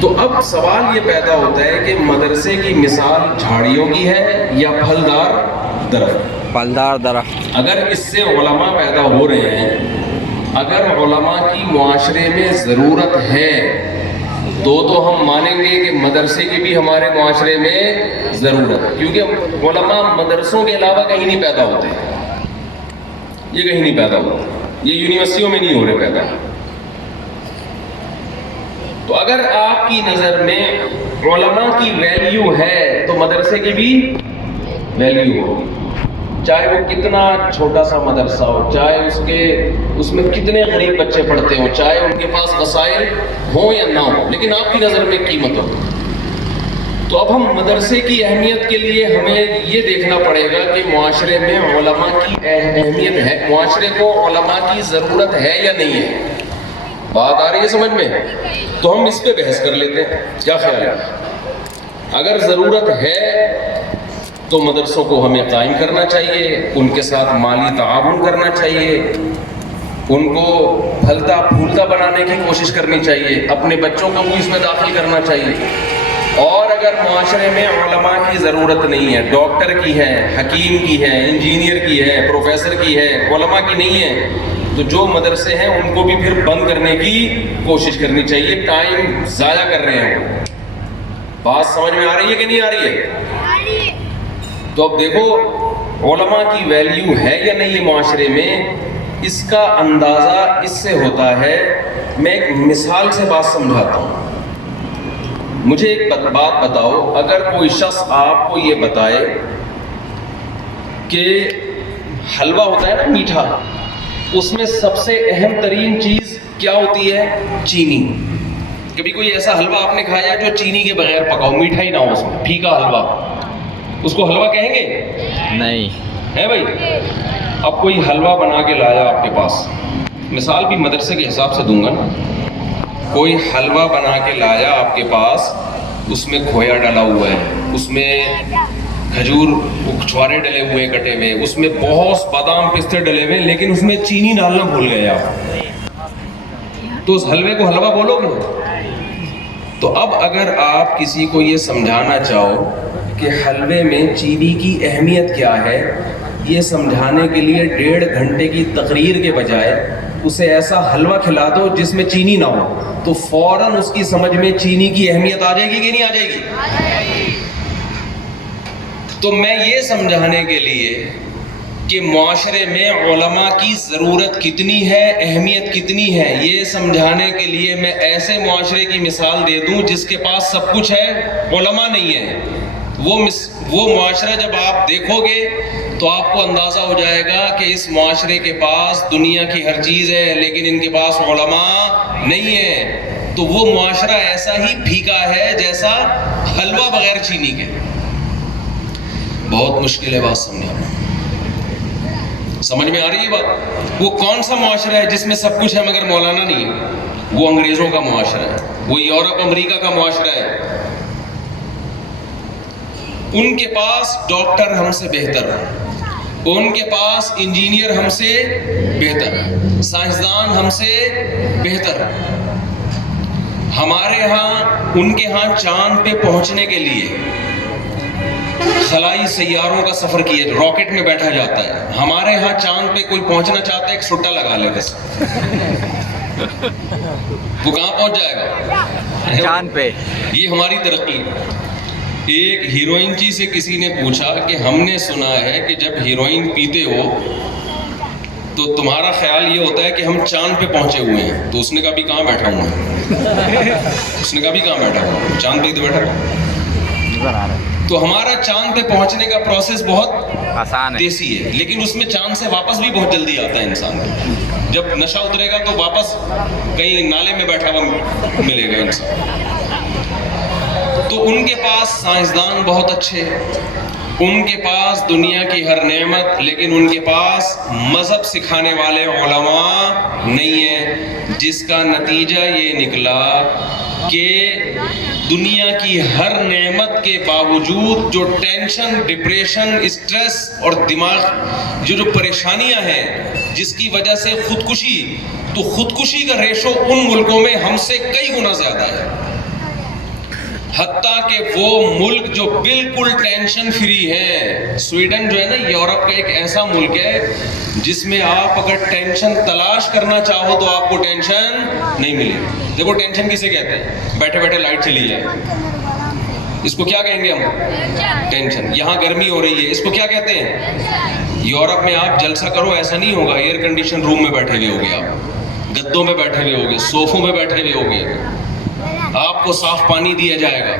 تو اب سوال یہ پیدا ہوتا ہے کہ مدرسے کی مثال جھاڑیوں کی ہے یا پھلدار درخت؟ پھلدار درخت. اگر اس سے علماء پیدا ہو رہے ہیں، اگر علماء کی معاشرے میں ضرورت ہے تو ہم مانیں گے کہ مدرسے کی بھی ہمارے معاشرے میں ضرورت ہے، کیونکہ علماء مدرسوں کے علاوہ کہیں نہیں پیدا ہوتے، یہ کہیں نہیں پیدا ہوتے، یہ یونیورسٹیوں میں نہیں ہو رہے پیدا. تو اگر آپ کی نظر میں علماء کی ویلیو ہے تو مدرسے کی بھی ویلیو ہو، چاہے وہ کتنا چھوٹا سا مدرسہ ہو، چاہے اس میں کتنے غریب بچے پڑھتے ہوں، چاہے ان کے پاس وسائل ہوں یا نہ ہوں، لیکن آپ کی نظر میں قیمت ہو. تو اب ہم مدرسے کی اہمیت کے لیے ہمیں یہ دیکھنا پڑے گا کہ معاشرے میں علماء کی اہمیت ہے، معاشرے کو علماء کی ضرورت ہے یا نہیں ہے. بات آ رہی ہے سمجھ میں؟ تو ہم اس پہ بحث کر لیتے ہیں، کیا خیال ہے؟ اگر ضرورت ہے تو مدرسوں کو ہمیں قائم کرنا چاہیے، ان کے ساتھ مالی تعاون کرنا چاہیے، ان کو پھلتا پھولتا بنانے کی کوشش کرنی چاہیے، اپنے بچوں کو بھی اس میں داخل کرنا چاہیے. اور اگر معاشرے میں علماء کی ضرورت نہیں ہے، ڈاکٹر کی ہے، حکیم کی ہے، انجینئر کی ہے، پروفیسر کی ہے، علماء کی نہیں ہے، تو جو مدرسے ہیں ان کو بھی پھر بند کرنے کی کوشش کرنی چاہیے. ٹائم ضائع کر رہے ہیں. بات سمجھ میں آ رہی ہے کہ نہیں آ رہی ہے؟ تو اب دیکھو علماء کی ویلیو ہے یا نہیں معاشرے میں، اس کا اندازہ اس سے ہوتا ہے. میں ایک مثال سے بات سمجھاتا ہوں. مجھے ایک بات بتاؤ، اگر کوئی شخص آپ کو یہ بتائے کہ حلوہ ہوتا ہے نا میٹھا، اس میں سب سے اہم ترین چیز کیا ہوتی ہے؟ چینی. کبھی کوئی ایسا حلوہ آپ نے کھایا جو چینی کے بغیر پکاؤ، میٹھا ہی نہ ہو، اس میں پھیکا حلوہ، اس کو حلوہ کہیں گے؟ نہیں ہے بھائی. اب کوئی حلوہ بنا کے لایا آپ کے پاس، مثال بھی مدرسے کے حساب سے دوں گا نا، کوئی حلوہ بنا کے لایا آپ کے پاس، اس میں کھویا ڈلا ہوا ہے، اس میں کھجور چھوارے ڈلے ہوئے کٹے ہوئے، اس میں بہت بادام پستے ڈلے ہوئے، لیکن اس میں چینی ڈالنا بھول گئے آپ، تو اس حلوے کو حلوہ بولو گے؟ تو اب اگر آپ کسی کو یہ سمجھانا چاہو کہ حلوے میں چینی کی اہمیت کیا ہے، یہ سمجھانے کے لیے 1.5 گھنٹے کی تقریر کے بجائے اسے ایسا حلوہ کھلا دو جس میں چینی نہ ہو، تو فوراً اس کی سمجھ میں چینی کی اہمیت آ جائے گی کہ نہیں آ جائے گی؟ تو میں یہ سمجھانے کے لیے کہ معاشرے میں علماء کی ضرورت کتنی ہے، اہمیت کتنی ہے، یہ سمجھانے کے لیے میں ایسے معاشرے کی مثال دے دوں جس کے پاس سب کچھ ہے، علماء نہیں ہے. وہ معاشرہ جب آپ دیکھو گے تو آپ کو اندازہ ہو جائے گا کہ اس معاشرے کے پاس دنیا کی ہر چیز ہے لیکن ان کے پاس علماء نہیں ہے. تو وہ معاشرہ ایسا ہی پھیکا ہے جیسا حلوہ بغیر چینی کے. بہت مشکل ہے بات سمجھنا. سمجھ میں آ رہی ہے بات؟ وہ کون سا معاشرہ ہے جس میں سب کچھ ہے مگر مولانا نہیں ہے؟ وہ انگریزوں کا معاشرہ ہے، وہ یورپ امریکہ کا معاشرہ ہے. ان کے پاس ڈاکٹر ہم سے بہتر ہے، ان کے پاس انجینئر ہم سے بہتر ہے، سائنسدان ہم سے بہتر ہے. ہمارے ہاں ان کے ہاں چاند پہ پہنچنے کے لیے خلائی سیاروں کا سفر کیا، راکٹ میں بیٹھا جاتا ہے. ہمارے ہاں چاند پہ کوئی پہنچنا چاہتا ہے، ایک سٹا لگا لے بس، وہ کہاں پہنچ جائے گا؟ چاند پہ. یہ ہماری ترقی. ایک ہیروئن جی سے کسی نے پوچھا کہ ہم نے سنا ہے کہ جب ہیروئن پیتے ہو تو تمہارا خیال یہ ہوتا ہے کہ ہم چاند پہ پہنچے ہوئے ہیں. تو اس نے کہا بھی کہاں بیٹھا ہوں میں؟ اس نے کہا بھی کہاں بیٹھا ہوں؟ چاند پہ ہی تو بیٹھا ہوں. تو ہمارا چاند پہ پہنچنے کا پروسیس بہت آسان ہے، دیسی ہے، لیکن اس میں چاند سے واپس بھی بہت جلدی آتا ہے انسان. جب نشہ اترے گا تو واپس کہیں نالے میں بیٹھا ہوا ملے گا انسان. تو ان کے پاس سائنسدان بہت اچھے، ان کے پاس دنیا کی ہر نعمت، لیکن ان کے پاس مذہب سکھانے والے علماء نہیں ہیں، جس کا نتیجہ یہ نکلا کہ دنیا کی ہر نعمت کے باوجود جو ٹینشن، ڈپریشن، اسٹریس اور دماغ جو پریشانیاں ہیں جس کی وجہ سے خودکشی، تو خودکشی کا ریشو ان ملکوں میں ہم سے کئی گنا زیادہ ہے. حتیٰ کہ وہ ملک جو بالکل ٹینشن فری ہے، سویڈن جو ہے نا یورپ کا ایک ایسا ملک ہے جس میں آپ اگر ٹینشن تلاش کرنا چاہو تو آپ کو ٹینشن نہیں ملے. دیکھو ٹینشن کسے کہتے ہیں؟ بیٹھے بیٹھے لائٹ چلی جائے، اس کو کیا کہیں گے ہم؟ ٹینشن. یہاں گرمی ہو رہی ہے، اس کو کیا کہتے ہیں؟ یورپ میں آپ جلسہ کرو ایسا نہیں ہوگا، ایئر کنڈیشن روم میں بیٹھے ہوئے ہوگے، آپ گدوں میں بیٹھے ہوئے ہوگے، صوفوں میں بیٹھے ہوئے ہوگے، آپ کو صاف پانی دیا جائے گا.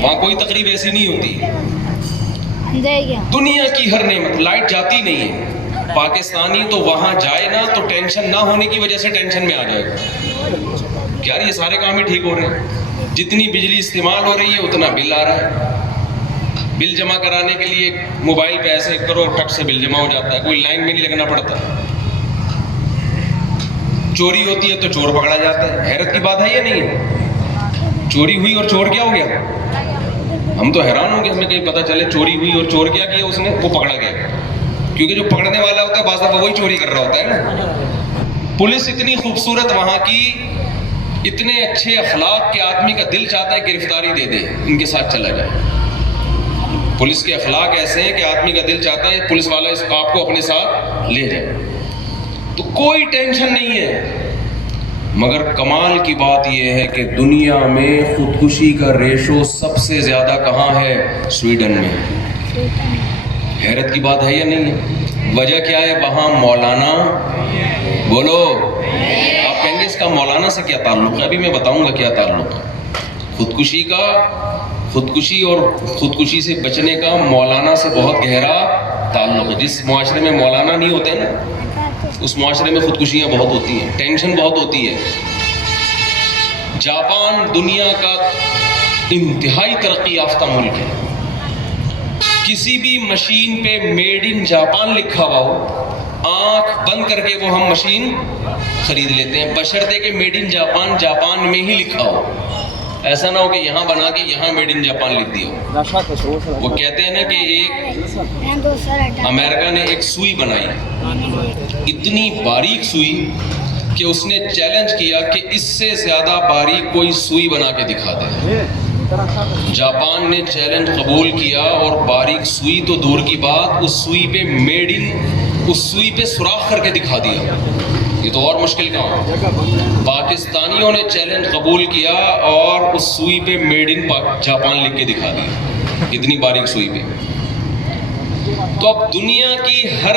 وہاں کوئی تقریب ایسی نہیں ہوتی. دنیا کی ہر نعمت، لائٹ جاتی نہیں ہے. پاکستانی تو وہاں جائے نا تو ٹینشن نہ ہونے کی وجہ سے ٹینشن میں آ جائے گا. یار یہ سارے کام ہی ٹھیک ہو رہے ہیں، جتنی بجلی استعمال ہو رہی ہے اتنا بل آ رہا ہے. بل جمع کرانے کے لیے موبائل پہ ایسے کرو ٹھک سے بل جمع ہو جاتا ہے، کوئی لائن میں نہیں لگنا پڑتا. چوری ہوتی ہے تو چور پکڑا جاتا ہے. حیرت کی بات ہے یا نہیں ہے؟ چوری ہوئی اور چور کیا ہو گیا؟ ہم تو حیران ہوں گے، ہمیں کہیں پتہ چلے چوری ہوئی اور چور کیا کیا اس نے، وہ پکڑا گیا. کیونکہ جو پکڑنے والا ہوتا ہے بعض دفعہ وہی چوری کر رہا ہوتا ہے نا. پولیس اتنی خوبصورت وہاں کی، اتنے اچھے اخلاق کے آدمی کا دل چاہتا ہے گرفتاری دے دے، ان کے ساتھ چلا جائے. پولیس کے اخلاق ایسے ہیں کہ آدمی کا دل چاہتا ہے پولیس والا اس آپ کو اپنے ساتھ لے جائے. تو کوئی ٹینشن نہیں ہے. مگر کمال کی بات یہ ہے کہ دنیا میں خودکشی کا ریشو سب سے زیادہ کہاں ہے؟ سویڈن میں. حیرت کی بات ہے یا نہیں ہے؟ وجہ کیا ہے؟ وہاں مولانا، بولو آپ کہیں گے اس کا مولانا سے کیا تعلق ہے؟ ابھی میں بتاؤں گا کیا تعلق ہے. خودکشی کا، خودکشی اور خودکشی سے بچنے کا مولانا سے بہت گہرا تعلق ہے. جس معاشرے میں مولانا نہیں ہوتے نا اس معاشرے میں خودکشیاں بہت ہوتی ہیں، ٹینشن بہت ہوتی ہے. جاپان دنیا کا انتہائی ترقی یافتہ ملک ہے. کسی بھی مشین پہ میڈ ان جاپان لکھا ہوا ہو، آنکھ بند کر کے وہ ہم مشین خرید لیتے ہیں، بشرطے کہ میڈ ان جاپان جاپان میں ہی لکھا ہو. ایسا نہ ہو کہ یہاں بنا کے یہاں میڈ ان جاپان لکھ دیا ہو. وہ کہتے ہیں نا کہ ایک امریکہ نے ایک سوئی بنائی، اتنی باریک سوئی کہ اس نے چیلنج کیا کہ اس سے زیادہ باریک کوئی سوئی بنا کے دکھا دے. جاپان نے چیلنج قبول کیا اور باریک سوئی تو دور کی بات، اس سوئی پہ میڈ ان، اس سوئی پہ سوراخ کر کے دکھا دیا. یہ تو اور مشکل کام. پاکستانیوں نے چیلنج قبول کیا اور اس سوئی پہ میڈ ان جاپان لکھ کے دکھا دیا، اتنی باریک سوئی پہ. تو اب دنیا کی ہر،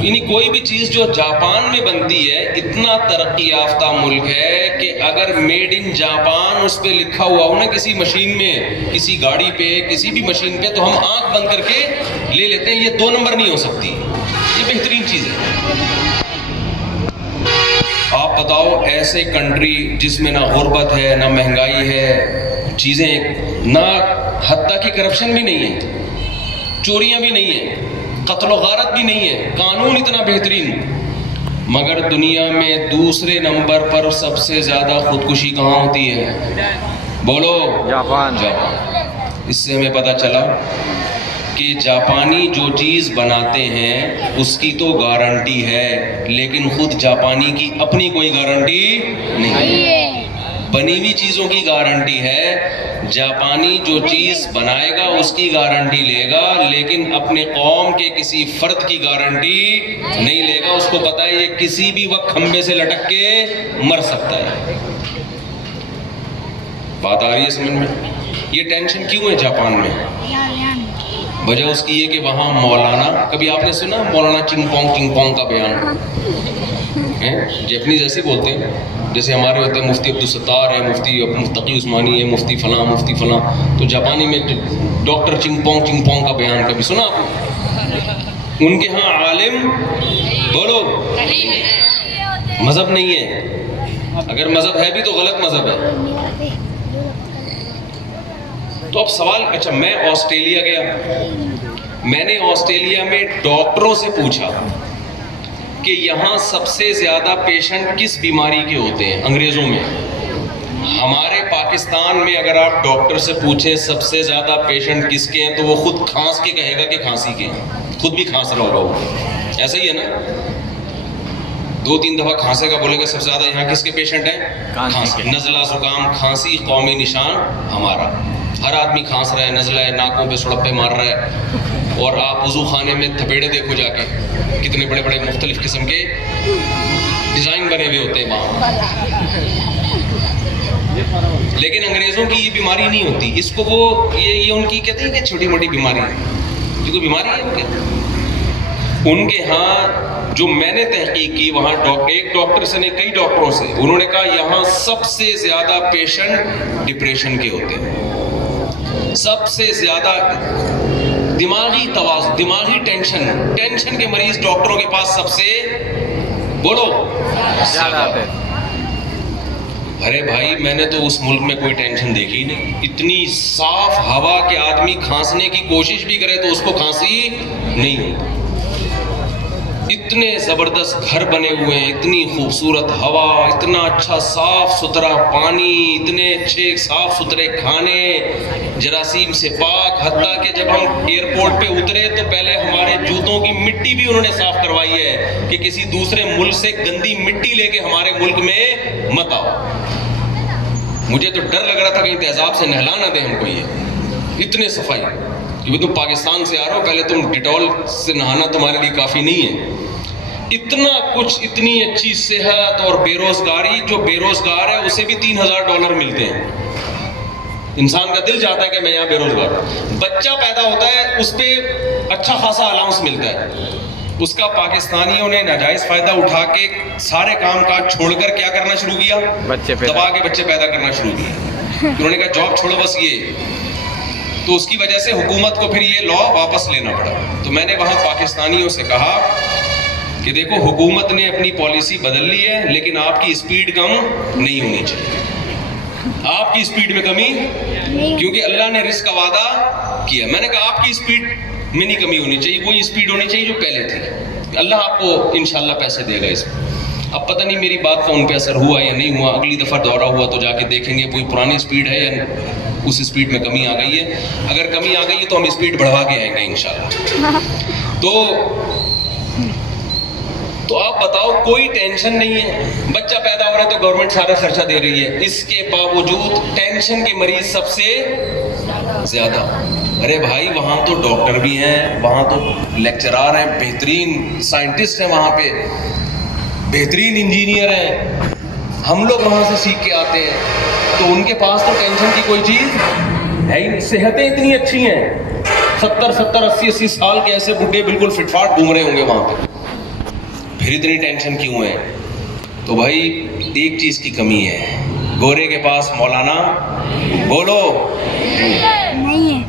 یعنی کوئی بھی چیز جو جاپان میں بنتی ہے، اتنا ترقی یافتہ ملک ہے کہ اگر میڈ ان جاپان اس پہ لکھا ہوا ہو نا کسی مشین میں، کسی گاڑی پہ، کسی بھی مشین پہ، تو ہم آنکھ بند کر کے لے لیتے ہیں. یہ 2 نمبر نہیں ہو سکتی، یہ بہترین چیز ہے. آپ بتاؤ ایسے کنٹری جس میں نہ غربت ہے، نہ مہنگائی ہے، چیزیں نہ، حتیٰ کہ کرپشن بھی نہیں ہے، چوریاں بھی نہیں ہیں، قتل و غارت بھی نہیں ہے، قانون اتنا بہترین، مگر دنیا میں دوسرے نمبر پر سب سے زیادہ خودکشی کہاں ہوتی ہے؟ بولو. جاپان. اس سے ہمیں پتہ چلا کہ جاپانی جو چیز بناتے ہیں اس کی تو گارنٹی ہے، لیکن خود جاپانی کی اپنی کوئی گارنٹی نہیں ہے. بنی ہوئی چیزوں کی گارنٹی ہے. جاپانی جو چیز بنائے گا اس کی گارنٹی لے گا، لیکن اپنے قوم کے کسی فرد کی گارنٹی نہیں لے گا. اس کو پتہ ہے یہ کسی بھی وقت کھمبے سے لٹک کے مر سکتا ہے. بات آ رہی ہے سمجھ میں؟ یہ ٹینشن کیوں ہے جاپان میں؟ وجہ اس کی یہ کہ وہاں مولانا، کبھی آپ نے سنا مولانا چنگ پونگ کا بیان؟ جیپنیز ایسے بولتے ہیں جیسے ہمارے ہوتے ہیں مفتی عبدالستار ہے، مفتی تقی عثمانی ہے، مفتی فلاں مفتی فلاں. تو جاپانی میں ڈاکٹر چنگ پونگ کا بیان کبھی سنا آپ نے؟ ان کے ہاں عالم، بولو، مذہب نہیں ہے. اگر مذہب ہے بھی تو غلط مذہب ہے. تو اب سوال، اچھا میں آسٹریلیا گیا، میں نے آسٹریلیا میں ڈاکٹروں سے پوچھا کہ یہاں سب سے زیادہ پیشنٹ کس بیماری کے ہوتے ہیں انگریزوں میں. ہمارے پاکستان میں اگر آپ ڈاکٹر سے پوچھیں سب سے زیادہ پیشنٹ کس کے ہیں تو وہ خود کھانس کے کہے گا کہ کھانسی کے ہیں، خود بھی کھانس رہا ہوگا وہ. ایسا ہی ہے نا، 2-3 دفعہ کھانسے کا بولے گا. سب سے زیادہ یہاں کس کے پیشنٹ ہیں؟ کھانسی. نزلہ زکام کھانسی قومی نشان ہمارا. ہر آدمی کھانس رہا ہے, نزلہ ہے, ناکوں پہ سڑپے مار رہا ہے, اور آپ وضو خانے میں تھپیڑے دیکھو جا کے, کتنے بڑے بڑے مختلف قسم کے ڈیزائن بنے ہوئے ہوتے ہیں وہاں. لیکن انگریزوں کی یہ بیماری نہیں ہوتی, اس کو وہ یہ ان کی کہتے ہیں کہ چھوٹی موٹی بیماری ہے, جو کوئی بیماری ہے ان کے ہاں. جو میں نے تحقیق کی وہاں ایک ڈاکٹر سے نہیں کئی ڈاکٹروں سے, انہوں نے کہا یہاں سب سے زیادہ پیشنٹ ڈپریشن کے ہوتے ہیں, سب سے زیادہ دماغی توازن, دماغی ٹینشن کے مریض ڈاکٹروں کے پاس سب سے بولو زیادہ آتے ہیں. ارے بھائی میں نے تو اس ملک میں کوئی ٹینشن دیکھی نہیں, اتنی صاف ہوا کہ آدمی کھانسنے کی کوشش بھی کرے تو اس کو کھانسی نہیں ہوتی, اتنے زبردست گھر بنے ہوئے ہیں, اتنی خوبصورت ہوا, اتنا اچھا صاف ستھرا پانی, اتنے اچھے صاف ستھرے کھانے, جراثیم سے پاک, حتیٰ کہ جب ہم ایئرپورٹ پہ اترے تو پہلے ہمارے جوتوں کی مٹی بھی انہوں نے صاف کروائی ہے کہ کسی دوسرے ملک سے گندی مٹی لے کے ہمارے ملک میں مت آؤ. مجھے تو ڈر لگ رہا تھا کہیں تیزاب سے نہلا نہ دیں ہم کو, یہ اتنے صفائی, کیونکہ تم پاکستان سے آ رہے ہو, پہلے تم ڈیٹول سے نہانا تمہارے لیے کافی نہیں ہے. اتنا کچھ, اتنی اچھی صحت اور بے روزگاری, جو بے روزگار ہے اسے بھی $3,000 ملتے ہیں. انسان کا دل چاہتا ہے کہ میں یہاں بے روزگار ہوں. بچہ پیدا ہوتا ہے اس پہ اچھا خاصا الاؤنس ملتا ہے, اس کا پاکستانیوں نے ناجائز فائدہ اٹھا کے سارے کام کاج چھوڑ کر کیا کرنا شروع کیا, دبا کے بچے پیدا کرنا شروع کیا. انہوں نے کہا جاب چھوڑو بس یہ, تو اس کی وجہ سے حکومت کو پھر یہ لا واپس لینا پڑا. تو میں نے وہاں پاکستانیوں سے کہا کہ دیکھو حکومت نے اپنی پالیسی بدل لی ہے, لیکن آپ کی اسپیڈ کم نہیں ہونی چاہیے, آپ کی اسپیڈ میں کمی, کیونکہ اللہ نے رزق کا وعدہ کیا. میں نے کہا آپ کی اسپیڈ میں نہیں کمی ہونی چاہیے, وہی اسپیڈ ہونی چاہیے جو پہلے تھی, اللہ آپ کو انشاءاللہ پیسے دے گا اس میں. اب پتہ نہیں میری بات کا ان پہ اثر ہوا یا نہیں ہوا, اگلی دفعہ دورہ ہوا تو جا کے دیکھیں گے کوئی پرانی اسپیڈ ہے یا اس اسپیڈ میں کمی آ گئی ہے. اگر کمی آ گئی ہے تو ہم اسپیڈ بڑھوا کے آئیں گے انشاءاللہ. تو آپ بتاؤ, کوئی ٹینشن نہیں ہے, بچہ پیدا ہو رہا ہے تو گورنمنٹ سارا خرچہ دے رہی ہے, اس کے باوجود ٹینشن کے مریض سب سے زیادہ. ارے بھائی وہاں تو ڈاکٹر بھی ہیں, وہاں تو لیکچرار ہیں, بہترین سائنٹسٹ ہیں, وہاں پہ بہترین انجینئر ہیں, ہم لوگ وہاں سے سیکھ کے آتے ہیں, تو ان کے پاس تو ٹینشن کی کوئی چیز ہے ہی نہیں. صحتیں اتنی اچھی ہیں, 70 80 سال کے ایسے بڈھے بالکل فٹ فاٹ گھوم رہے ہوں گے وہاں پہ, پھر اتنی ٹینشن کیوں ہے؟ تو بھائی ایک چیز کی کمی ہے, گورے کے پاس مولانا بولو نہیں ہے.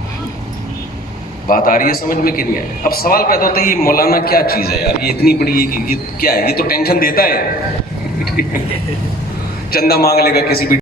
بات آ رہی ہے سمجھ میں کہ نہیں ہے؟ اب سوال پیدا ہوتا ہے یہ مولانا کیا چیز ہے یار, یہ اتنی بڑی یہ کیا ہے, یہ تو ٹینشن دیتا ہے, چندہ مانگ لے گا کسی بھی